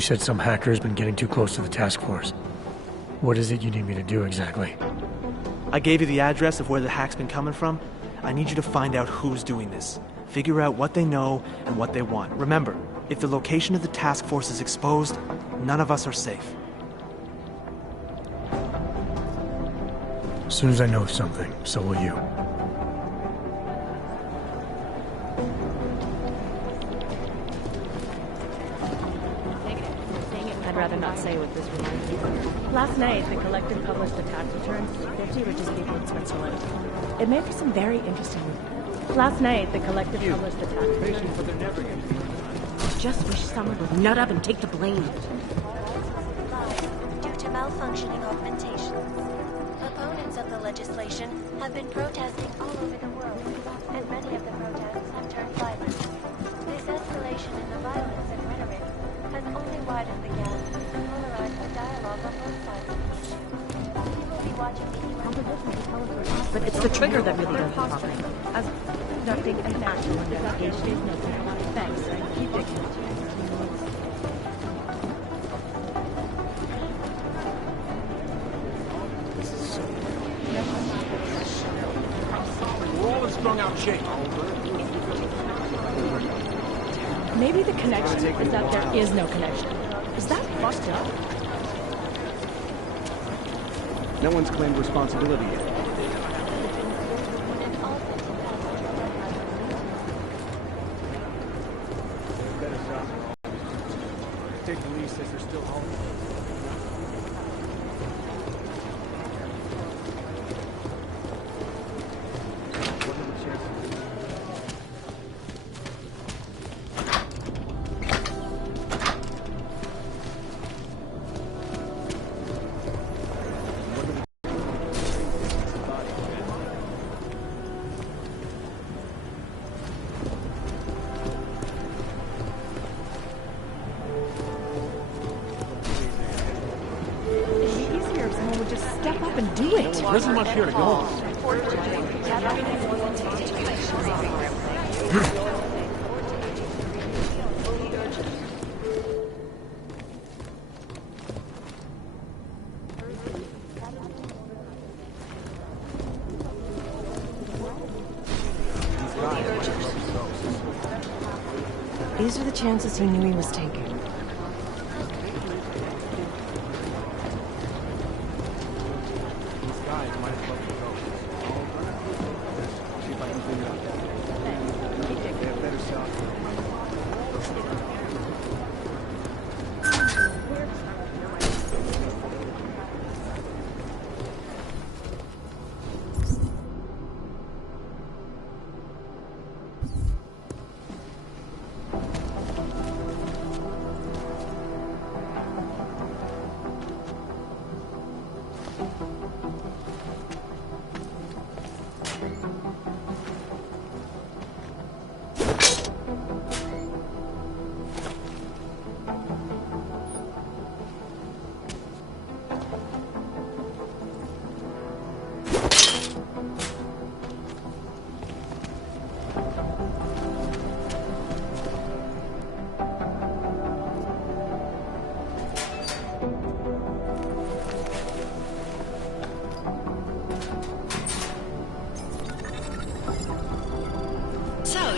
You said some hacker's been getting too close to the task force. What is it you need me to do exactly? I gave you the address of where the hack's been coming from. I need you to find out who's doing this. Figure out what they know and what they want. Remember, if the location of the task force is exposed, none of us are safe. As soon as I know something, so will you. I'd rather not say what this reminds me of. Last night, the Collective published the tax returns for 50 richest people in Switzerland. It made for some very interesting reading. Last night, the Collective published the tax returns. Just wish someone would nut up and take the blame. Due to malfunctioning augmentations. Opponents of the legislation have been protesting all over the world, and many of the protests have turned violent. This escalation in the violence and rhetoric has only widened the gap and polarized the dialogue on both sides of the issue. We will be watching the But it's the trigger that really does the talking. As conducting an action investigation. Thanks. Keep digging. Strung out shape. Maybe the connection is that there is no connection. Is that fucked up? No one's claimed responsibility yet. Take the lead says they're still home. There isn't much here to go. These are the chances he knew he was taking.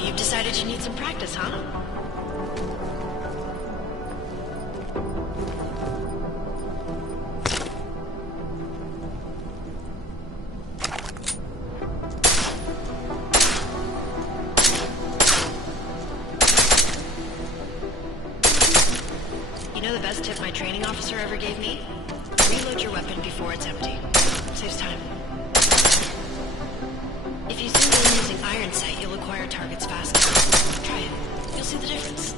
You've decided you need some practice, huh? You know the best tip my training officer ever gave me? Reload your weapon before it's empty. Saves time. If you zoom in using iron sight, you'll acquire targets faster. Try it. You'll see the difference.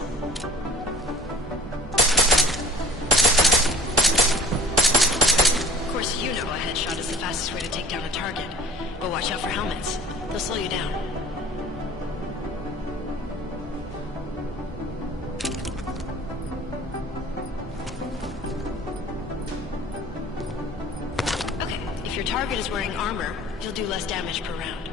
Of course, you know a headshot is the fastest way to take down a target. But watch out for helmets. They'll slow you down. Okay, if your target is wearing armor, you'll do less damage per round.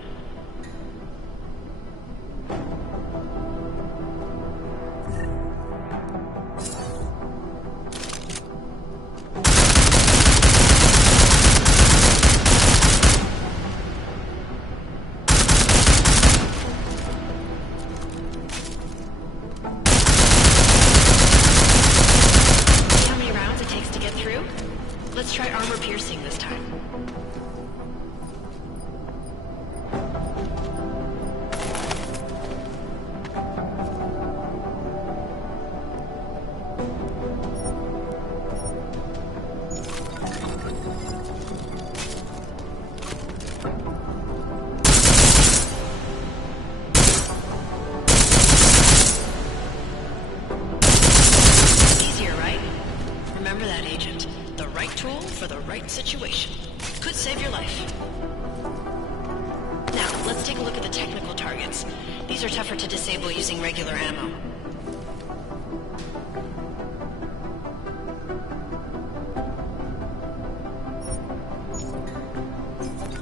Let's try armor piercing this time. Easier, right? Remember that, Agent. The right tool for the right situation. Could save your life. Now, let's take a look at the technical targets. These are tougher to disable using regular ammo.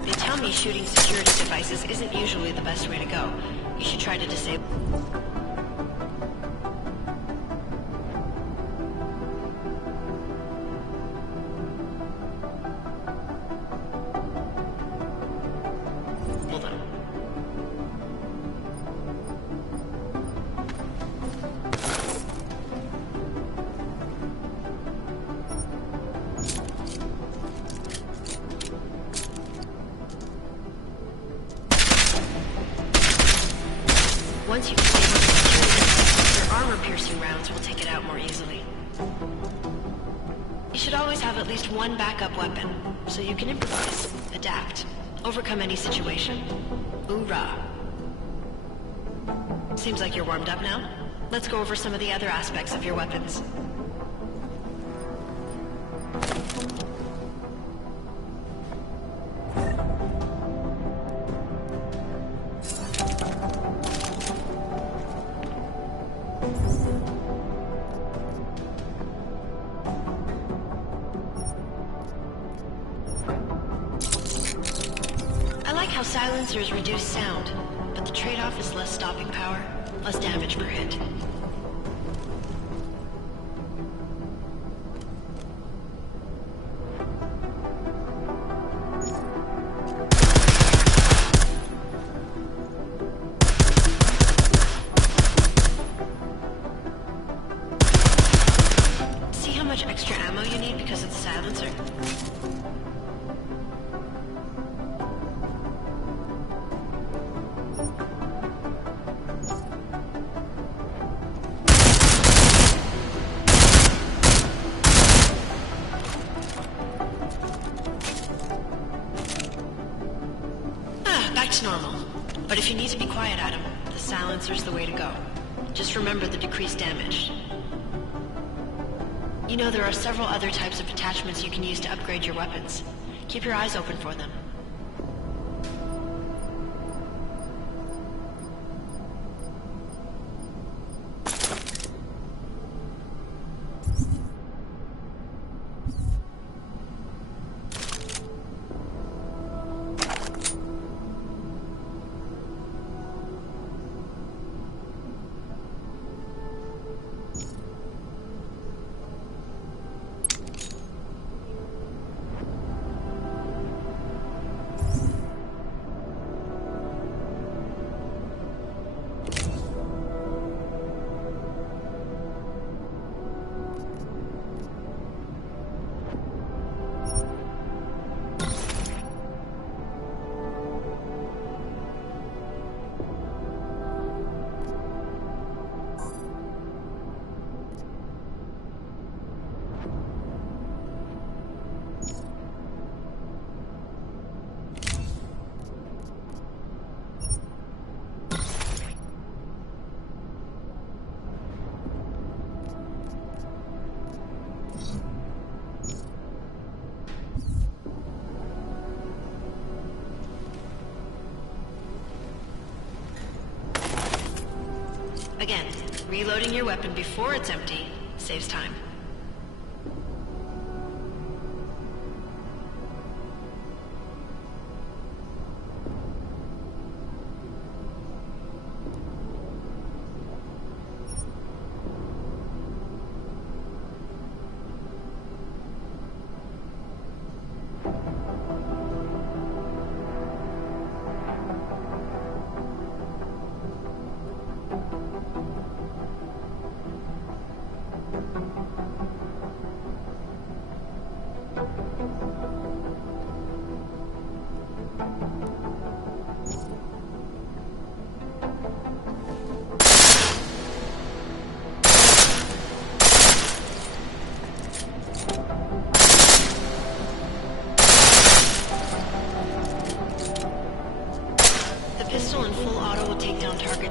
They tell me shooting security devices isn't usually the best way to go. You should try to disable... them. Once you disable the security, your armor-piercing rounds will take it out more easily. You should always have at least one backup weapon, so you can improvise, adapt, overcome any situation. Hoorah! Seems like you're warmed up now. Let's go over some of the other aspects of your weapons. I like how silencers reduce sound, but the trade-off is less stopping power, less damage per hit. See how much extra ammo you need because of the silencer? Back to normal. But if you need to be quiet, Adam, the silencer's the way to go. Just remember the decreased damage. You know, there are several other types of attachments you can use to upgrade your weapons. Keep your eyes open for them. Again, reloading your weapon before it's empty saves time.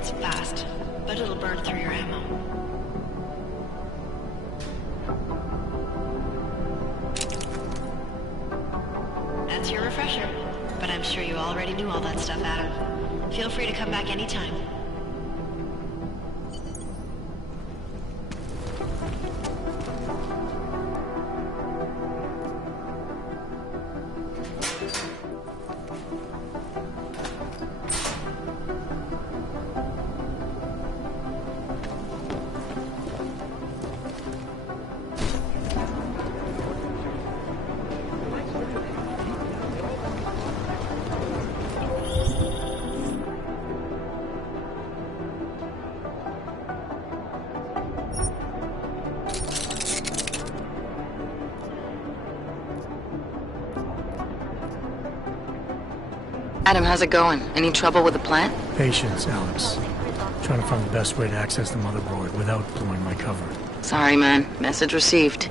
It's fast, but it'll burn through your ammo. That's your refresher, but I'm sure you already knew all that stuff, Adam. Feel free to come back anytime. Adam, how's it going? Any trouble with the plant? Patience, Alex. Trying to find the best way to access the motherboard without blowing my cover. Sorry, man. Message received.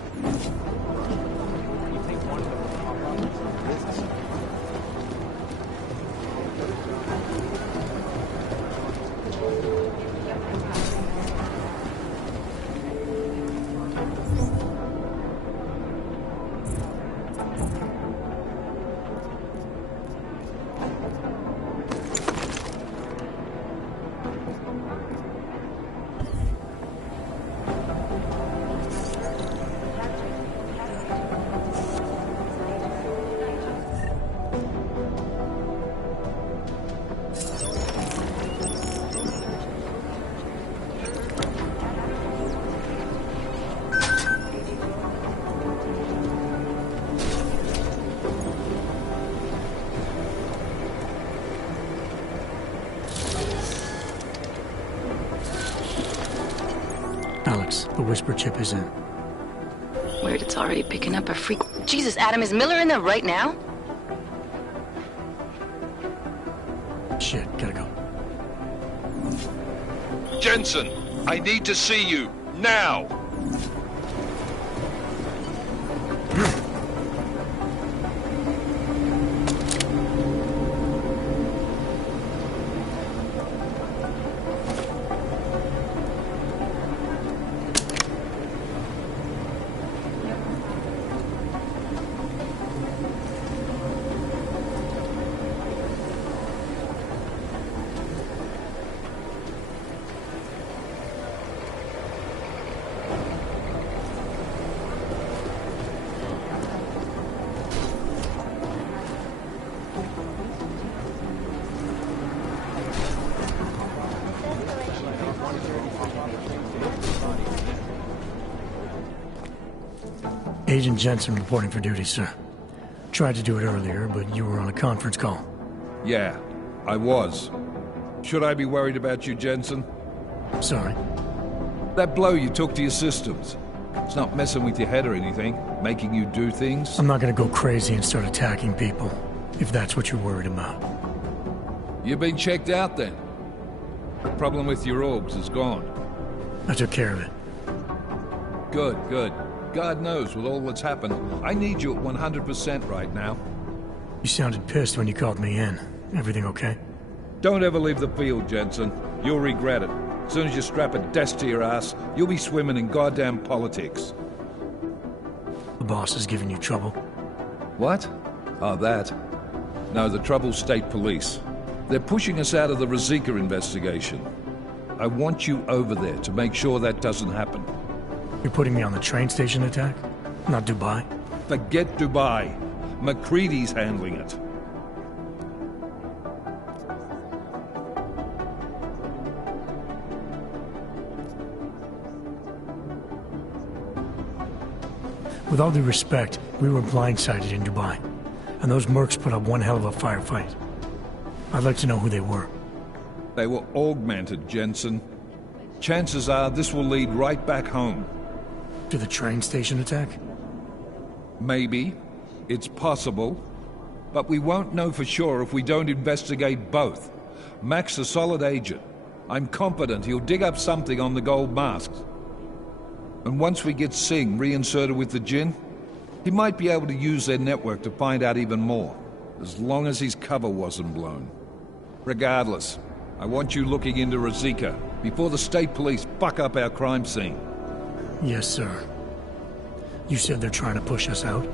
Alex, the whisper chip is in. Weird, it's already picking up a freak. Jesus, Adam, is Miller in there right now? Shit, gotta go. Jensen, I need to see you, now! Agent Jensen reporting for duty, sir. Tried to do it earlier, but you were on a conference call. Yeah, I was. Should I be worried about you, Jensen? Sorry. That blow you took to your systems. It's not messing with your head or anything, making you do things. I'm not gonna go crazy and start attacking people, if that's what you're worried about. You've been checked out then? The problem with your orbs is gone. I took care of it. Good, good. God knows, with all that's happened, I need you at 100% right now. You sounded pissed when you called me in. Everything okay? Don't ever leave the field, Jensen. You'll regret it. As soon as you strap a desk to your ass, you'll be swimming in goddamn politics. The boss is giving you trouble. What? Oh, that. No, the Trouble's State Police. They're pushing us out of the Rosika investigation. I want you over there to make sure that doesn't happen. You're putting me on the train station attack? Not Dubai? Forget Dubai. McCready's handling it. With all due respect, we were blindsided in Dubai, and those mercs put up one hell of a firefight. I'd like to know who they were. They were augmented, Jensen. Chances are this will lead right back home. To the train station attack? Maybe. It's possible. But we won't know for sure if we don't investigate both. Mac's a solid agent. I'm confident he'll dig up something on the gold masks. And once we get Singh reinserted with the Jinn, he might be able to use their network to find out even more. As long as his cover wasn't blown. Regardless, I want you looking into Rosika before the state police buck up our crime scene. Yes, sir. You said they're trying to push us out?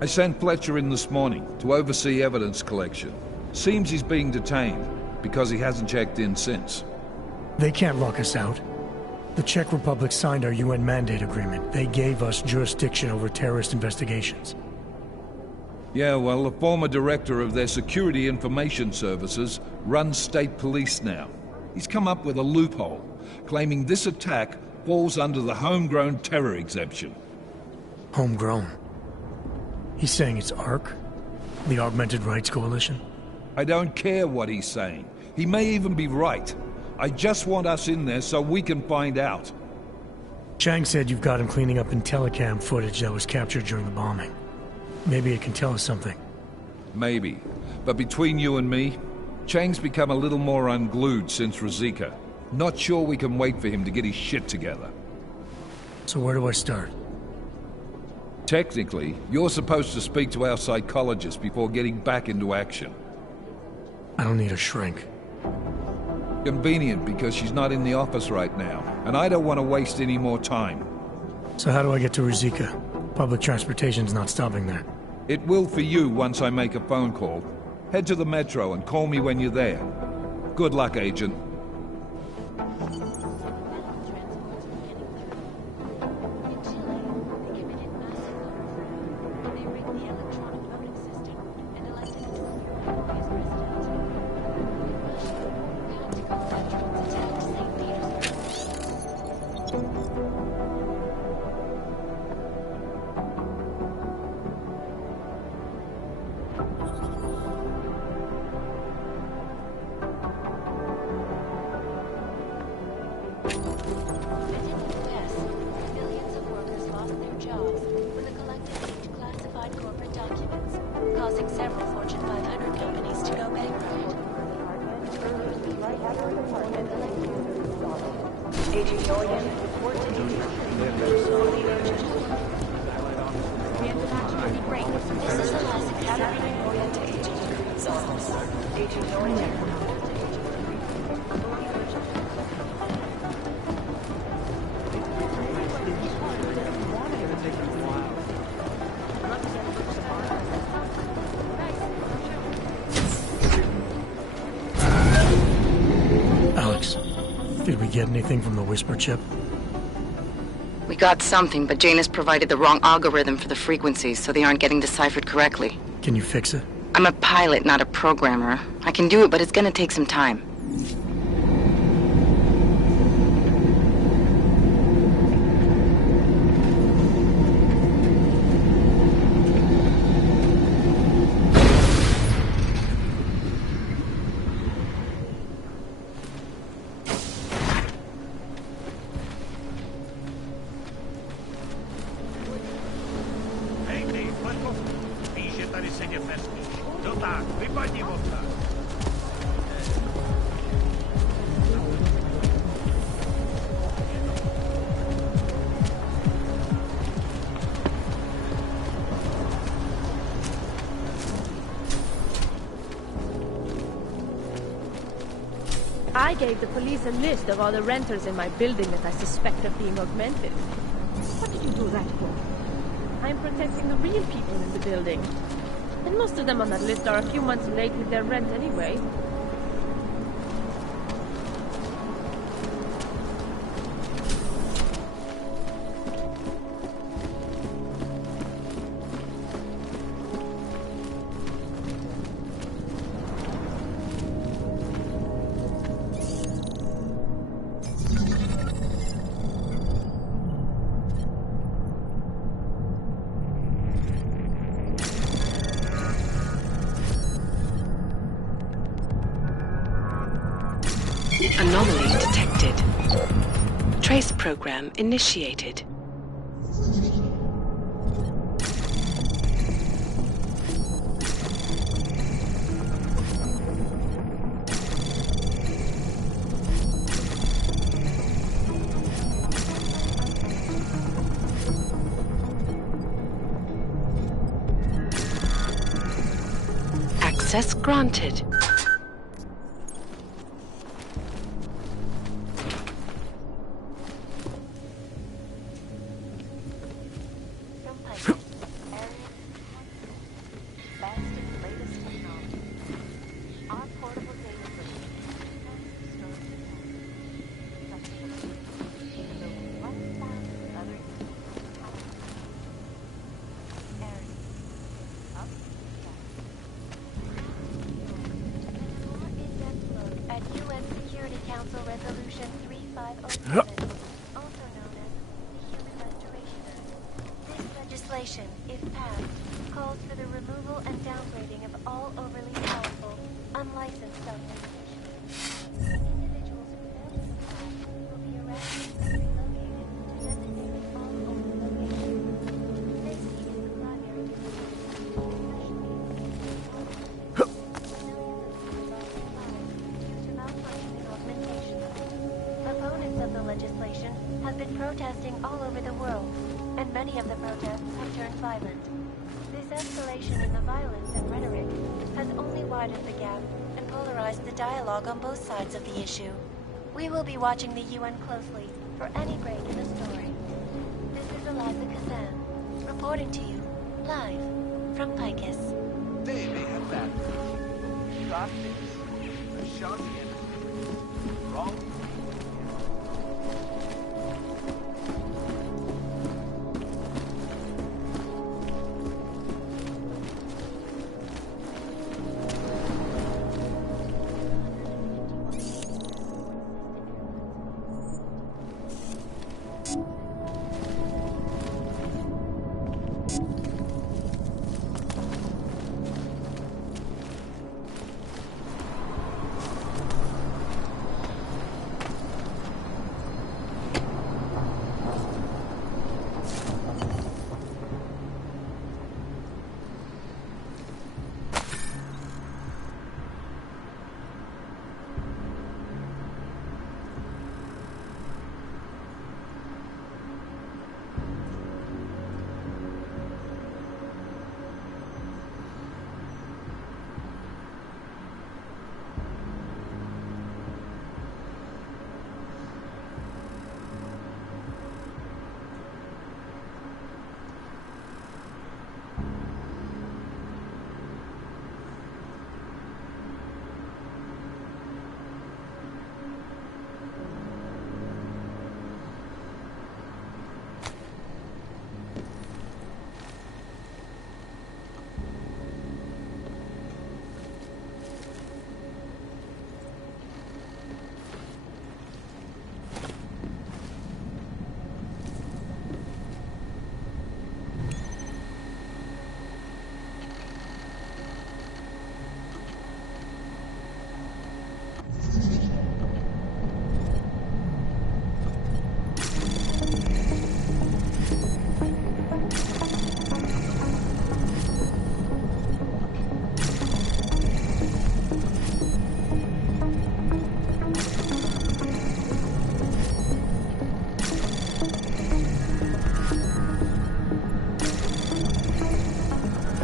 I sent Fletcher in this morning to oversee evidence collection. Seems he's being detained because he hasn't checked in since. They can't lock us out. The Czech Republic signed our UN mandate agreement. They gave us jurisdiction over terrorist investigations. Yeah, well, the former director of their security information services runs state police now. He's come up with a loophole, claiming this attack falls under the homegrown terror exemption. Homegrown? He's saying it's ARC? The Augmented Rights Coalition? I don't care what he's saying. He may even be right. I just want us in there so we can find out. Chang said you've got him cleaning up Intellicam footage that was captured during the bombing. Maybe it can tell us something. Maybe. But between you and me, Chang's become a little more unglued since Rosika. Not sure we can wait for him to get his shit together. So where do I start? Technically, you're supposed to speak to our psychologist before getting back into action. I don't need a shrink. Convenient because she's not in the office right now, and I don't want to waste any more time. So how do I get to Rosika? Public transportation's not stopping there. It will for you once I make a phone call. Head to the metro and call me when you're there. Good luck, Agent. Alex, did we get anything from the Whisper chip? We got something, but Jane has provided the wrong algorithm for the frequencies, so they aren't getting deciphered correctly. Can you fix it? I'm a pilot, not a programmer. I can do it, but it's gonna take some time. I gave the police a list of all the renters in my building that I suspect of being augmented. What did you do that for? I'm protecting the real people in the building. And most of them on that list are a few months late with their rent anyway. Anomaly detected. Trace program initiated. Access granted. Council Resolution 3507, also known as the Human Restoration Act. This legislation, if passed, calls for the removal and downgrading of all overly powerful, unlicensed organizations. Individuals who fail to comply will be arrested and relocated to designated all-only locations. Safety is the primary consideration, especially in millions of due to malfunction in augmentation. Opponents of the legislation have been protesting all over the world, and many of the protests have turned violent. This escalation in the violence and rhetoric has only widened the gap and polarized the dialogue on both sides of the issue. We will be watching the UN closely for any break in the story. This is Eliza Kazan, reporting to you, live, from Picus. They may have that. You got this. A shot in. Wrong.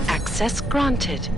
Access granted.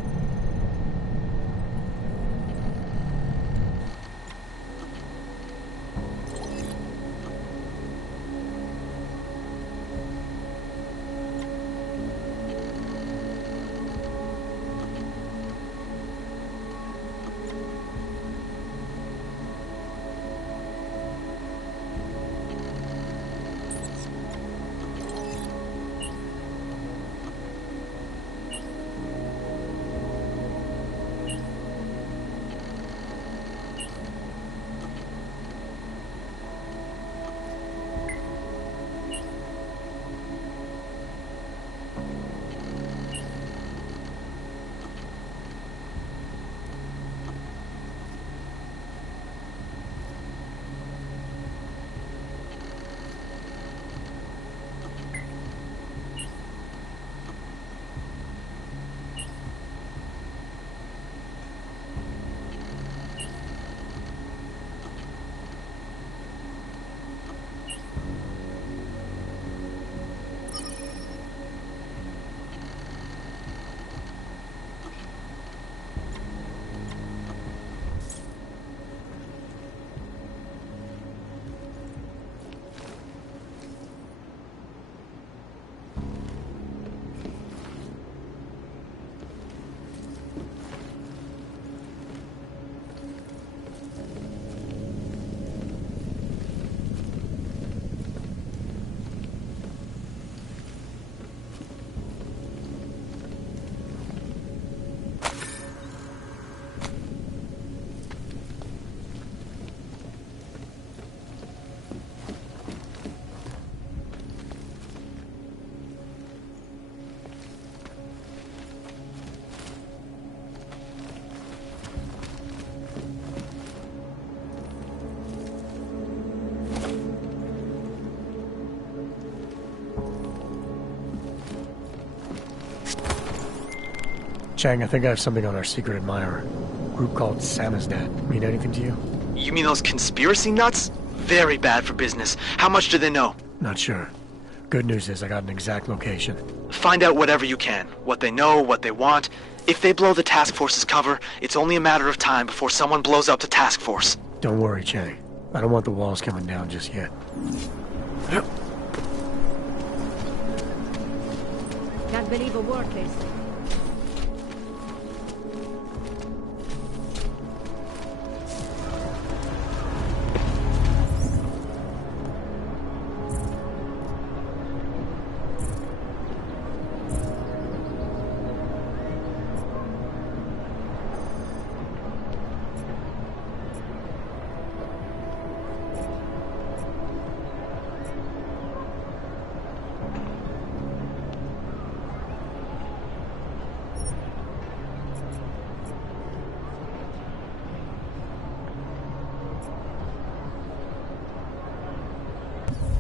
Chang, I think I have something on our secret admirer. Group called Samizdat. Mean anything to you? You mean those conspiracy nuts? Very bad for business. How much do they know? Not sure. Good news is I got an exact location. Find out whatever you can. What they know, what they want. If they blow the task force's cover, it's only a matter of time before someone blows up the task force. Don't worry, Chang. I don't want the walls coming down just yet. Can't believe a word they say.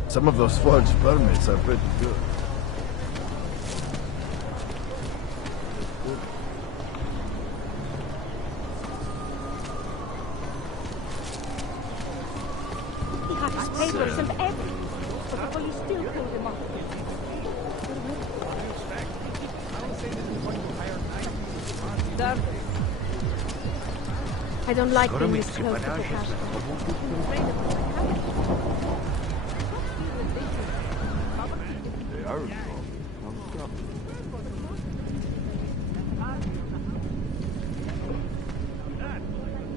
Some of those forged permits are pretty good. He had his papers and everything. But you still pulled him off. I don't like being this close to the cash.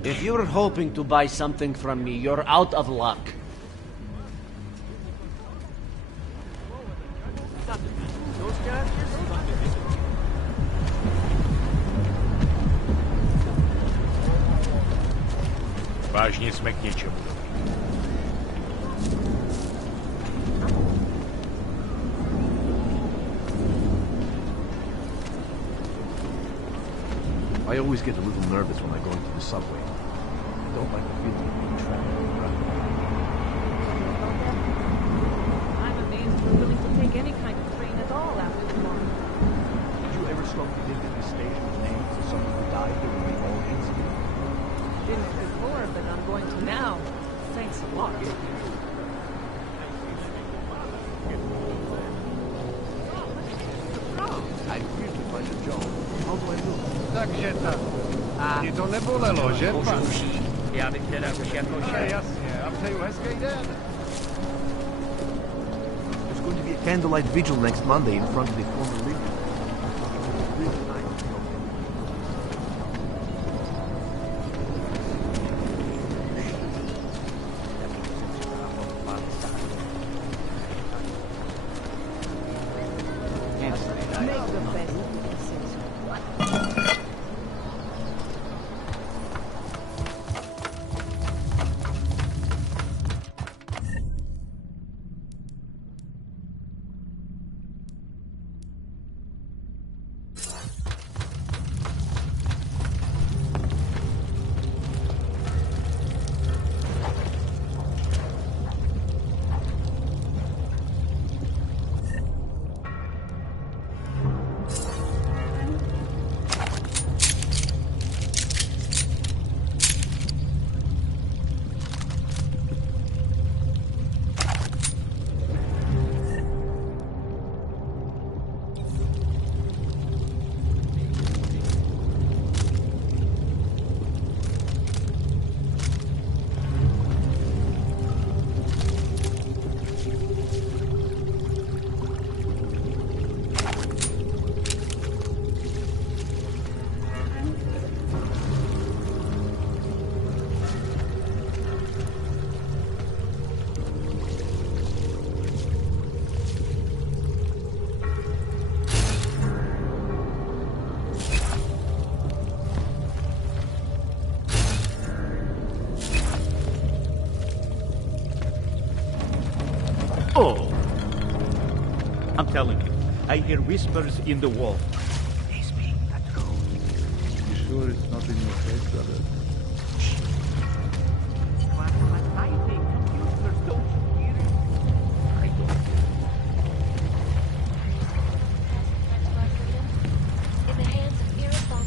If you're hoping to buy something from me, you're out of luck. Vážně jsme k něčemu. I always get a little nervous when I go into the subway. I don't like the feeling of being trapped in the crowd. I'm amazed we're willing to take any kind of train at all after tomorrow. Did you ever stop to think that this station was named for someone who died during the whole incident? Didn't before, but I'm going to now. Thanks a lot. I agreed to find a job. How do I do it? Takže tak. Ti to nebolelo, že pan? Já bych teda už jako šéf. Jasně, a přeju hezký den. There's going to be a candlelight vigil next Monday in front of the former league. Oh! I'm telling you, I hear whispers in the wall. Hey, speak. Let's go. You sure it's not in your head, brother? In the hands of irresponsible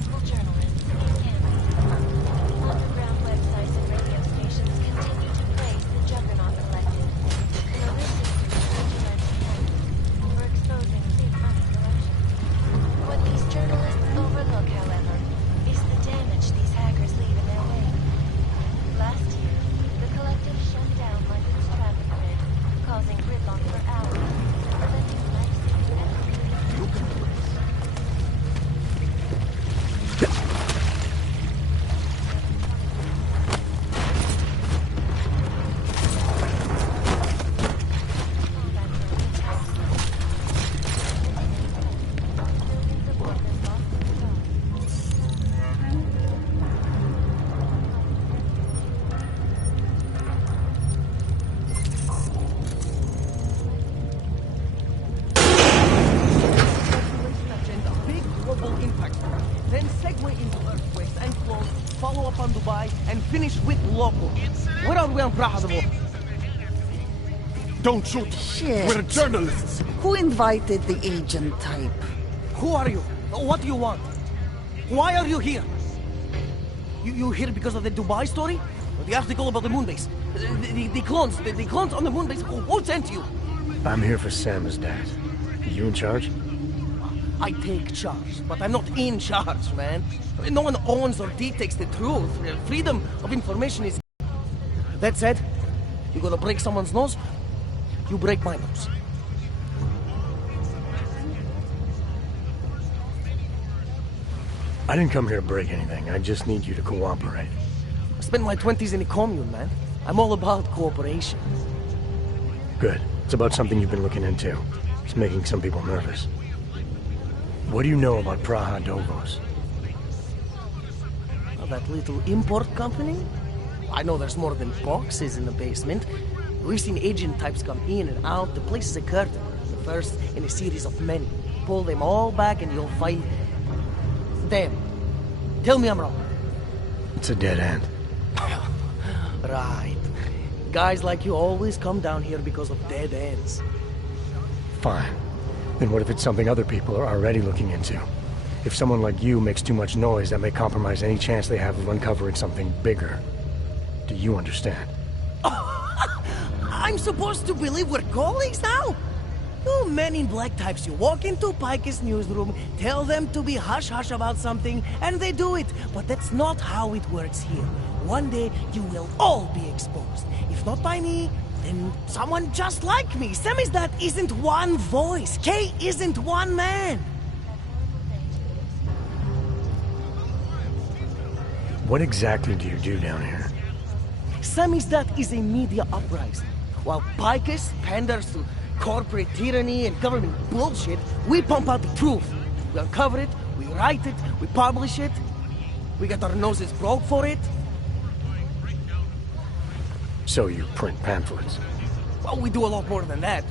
finished with local. Where are we on Prahadovo? Don't shoot! Shit. We're journalists! Who invited the agent type? Who are you? What do you want? Why are you here? You here because of the Dubai story? The article about the moonbase? The clones on the moonbase? Who sent you? I'm here for Sam's dad. Are you in charge? I take charge, but I'm not in charge, man. No one owns or dictates the truth. Freedom of information is... That said, you gonna break someone's nose? You break my nose. I didn't come here to break anything. I just need you to cooperate. I spent my 20s in a commune, man. I'm all about cooperation. Good. It's about something you've been looking into. It's making some people nervous. What do you know about Praha-Dovos? Oh, that little import company? I know there's more than boxes in the basement. We've seen agent types come in and out. The place is a curtain. The first in a series of many. Pull them all back and you'll find... Damn. Tell me I'm wrong. It's a dead end. Right. Guys like you always come down here because of dead ends. Fine. Then what if it's something other people are already looking into? If someone like you makes too much noise, that may compromise any chance they have of uncovering something bigger. Do you understand? I'm supposed to believe we're colleagues now? You men in black types, you walk into Pike's newsroom, tell them to be hush-hush about something, and they do it. But that's not how it works here. One day, you will all be exposed. If not by me, then someone just like me. Samizdat isn't one voice. K isn't one man. What exactly do you do down here? Samizdat is a media uprising. While Picus panders to corporate tyranny and government bullshit, we pump out the truth. We uncover it, we write it, we publish it. We got our noses broke for it. So you print pamphlets? Well, we do a lot more than that.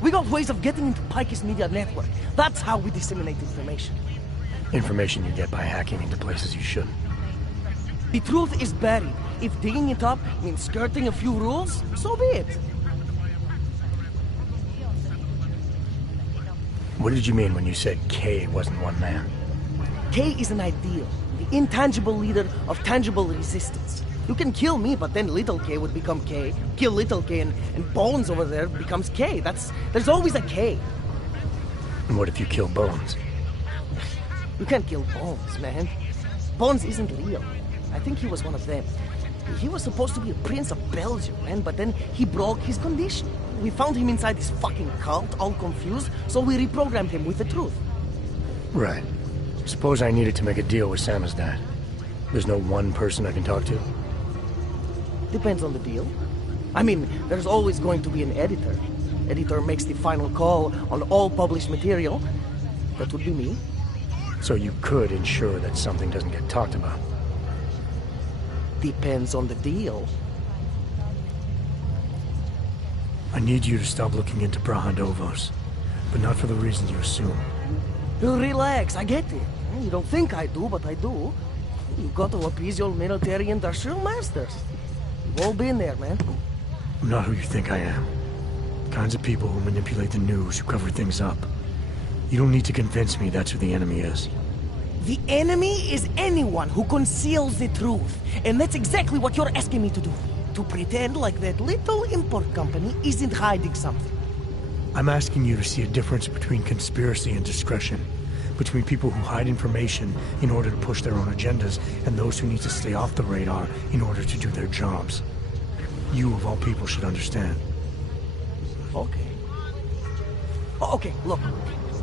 We got ways of getting into Pike's media network. That's how we disseminate information. Information you get by hacking into places you shouldn't. The truth is buried. If digging it up means skirting a few rules, so be it. What did you mean when you said K wasn't one man? K is an ideal, the intangible leader of tangible resistance. You can kill me, but then little K would become K. Kill little K and Bones over there becomes K. There's always a K. And what if you kill Bones? You can't kill Bones, man. Bones isn't real. I think he was one of them. He was supposed to be a prince of Belgium, man, but then he broke his condition. We found him inside this fucking cult, all confused, so we reprogrammed him with the truth. Right. Suppose I needed to make a deal with Samizdat. There's no one person I can talk to? Depends on the deal. I mean, there's always going to be an editor. Editor makes the final call on all published material. That would be me. So you could ensure that something doesn't get talked about? Depends on the deal. I need you to stop looking into Praha-Dovos, but not for the reasons you assume. Relax, I get it. You don't think I do, but I do. You got to appease your military industrial masters. We've all been there, man. I'm not who you think I am. The kinds of people who manipulate the news, who cover things up. You don't need to convince me that's who the enemy is. The enemy is anyone who conceals the truth. And that's exactly what you're asking me to do. To pretend like that little import company isn't hiding something. I'm asking you to see a difference between conspiracy and discretion. Between people who hide information in order to push their own agendas and those who need to stay off the radar in order to do their jobs. You, of all people, should understand. Okay. Okay, look.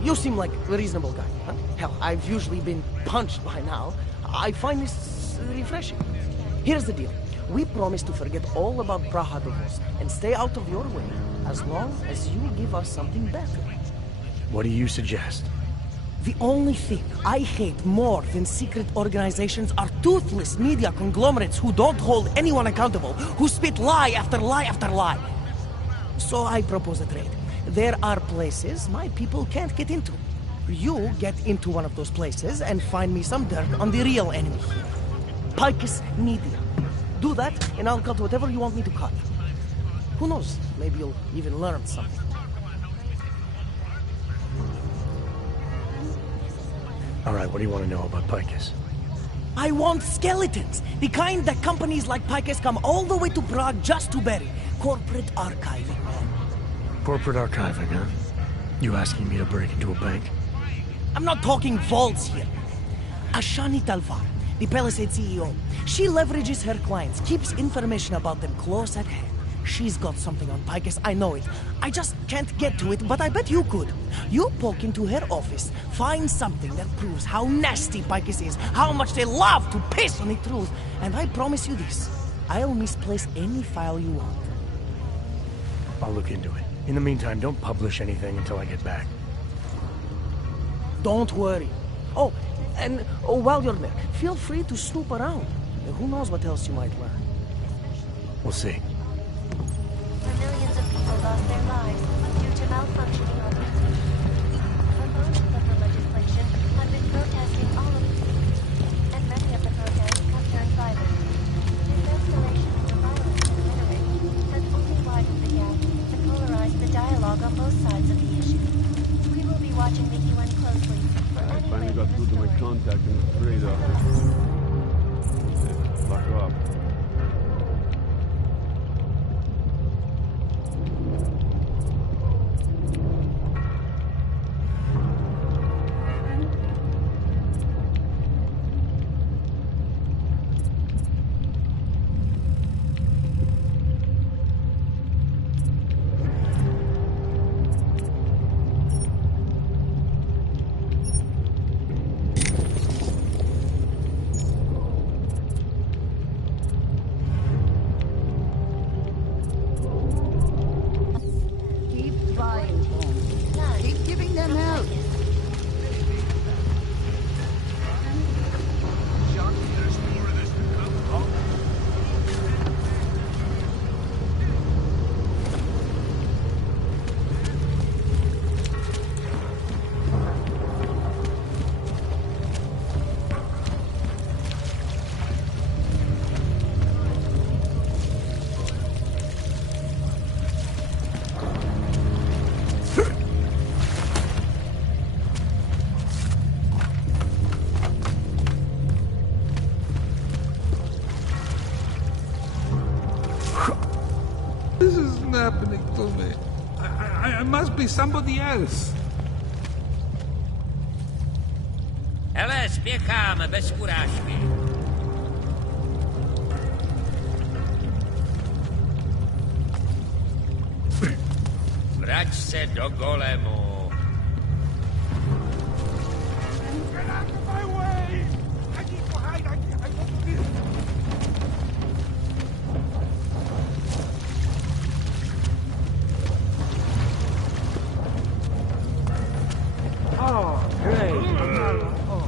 You seem like a reasonable guy, huh? Hell, I've usually been punched by now. I find this refreshing. Here's the deal. We promise to forget all about Praha-Dovos and stay out of your way, as long as you give us something better. What do you suggest? The only thing I hate more than secret organizations are toothless media conglomerates who don't hold anyone accountable, who spit lie after lie after lie. So I propose a trade. There are places my people can't get into. You get into one of those places and find me some dirt on the real enemy here. Picus Media. Do that, and I'll cut whatever you want me to cut. Who knows? Maybe you'll even learn something. All right, what do you want to know about Picus? I want skeletons. The kind that companies like Picus come all the way to Prague just to bury. Corporate archiving, man. Corporate archiving, huh? You asking me to break into a bank? I'm not talking vaults here. Ashani Talvar, the Palisade CEO, she leverages her clients, keeps information about them close at hand. She's got something on Picus, I know it. I just can't get to it, but I bet you could. You poke into her office, find something that proves how nasty Picus is, how much they love to piss on the truth, and I promise you this, I'll misplace any file you want. I'll look into it. In the meantime, don't publish anything until I get back. Don't worry. Oh, and while you're there, feel free to snoop around. Who knows what else you might learn. We'll see. Millions of people lost their lives due to malfunctioning augmentation. Opponents of the legislation have been protesting all of it, and many of the protests have turned violent. This escalation in the violence and rhetoric has only widened the gap to polarize the dialogue on both sides of the issue. We will be watching the UN closely for I any finally break got in through the to my story. contact in the trade office. Fuck off. Keep buying homes. Keep giving them out. This isn't happening to me. I must be somebody else. Hele, spěcháme, bez urážky. Vrať se do golemu. Get out of my way! I need to hide. I want to be... Oh, great. Oh.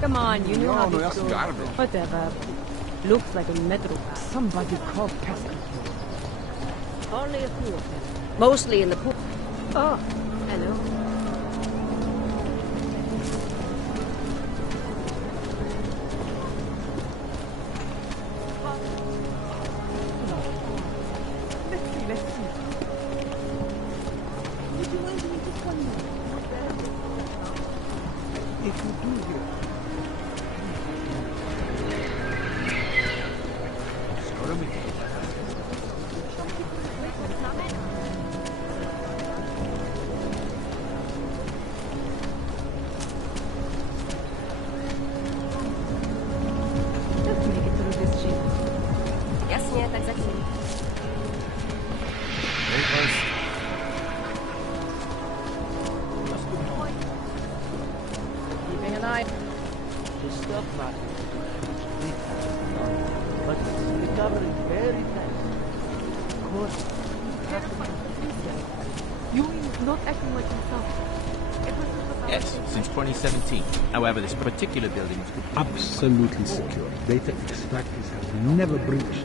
Come on, you know how No, this that's goes. gotta be. Whatever. Looks like a metro pass. Somebody called pest control. Only a few of them. Mostly in the pool. Oh, hello. Let's see. Would you mind doing this one more? If you do here. Let's make it through this shit. Jasně, tak začni. Keeping an eye. The stock market is but it's recovering very fast. Of course, You is not acting like himself. Yes, since 2017. However, this particular building is Absolutely secure. Data extractors have never breached.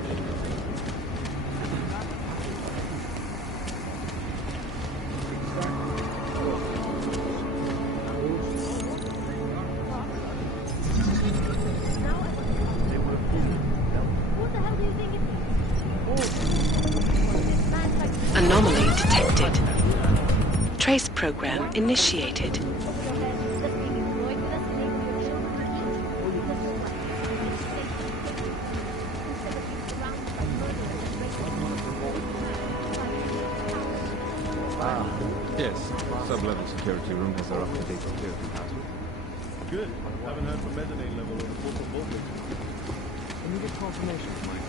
Anomaly detected. Trace program initiated. Yes, sub-level security room has our up-to-date security password. Good. Haven't heard from mezzanine level or the corporate vault. Immediate confirmation.